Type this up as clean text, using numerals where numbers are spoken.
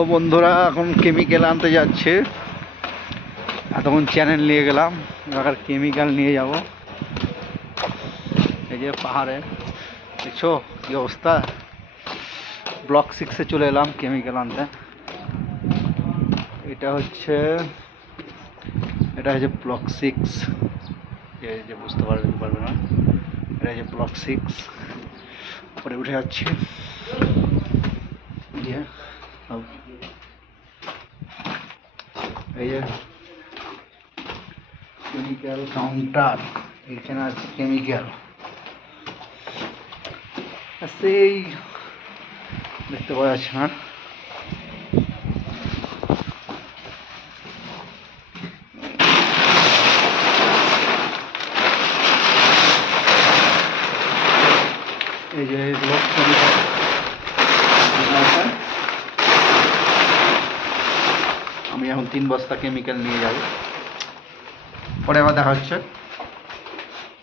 তো বন্ধুরা এখন কেমিক্যাল আনতে যাচ্ছে। এতক্ষণ চ্যানেল নিয়ে গেলাম, এবার কেমিক্যাল নিয়ে যাব। এই যে পাহাড়ে দেখছো কি অবস্থা। ব্লক 6-এ চলে এলাম কেমিক্যাল আনতে। এটা হচ্ছে ব্লক 6, যে বুঝতে পারবে না। এটা হচ্ছে ব্লক 6, পরে উঠে যাচ্ছি। এই যে কেমিক্যাল কাউন্টার, এখানে আছে কেমিক্যাল। সেই দেখতে পাওয়া যাচ্ছে না। এই যে আমি এখন 3 বস্তা কেমিক্যাল নিয়ে যাব, পরে আবার দেখা হচ্ছে।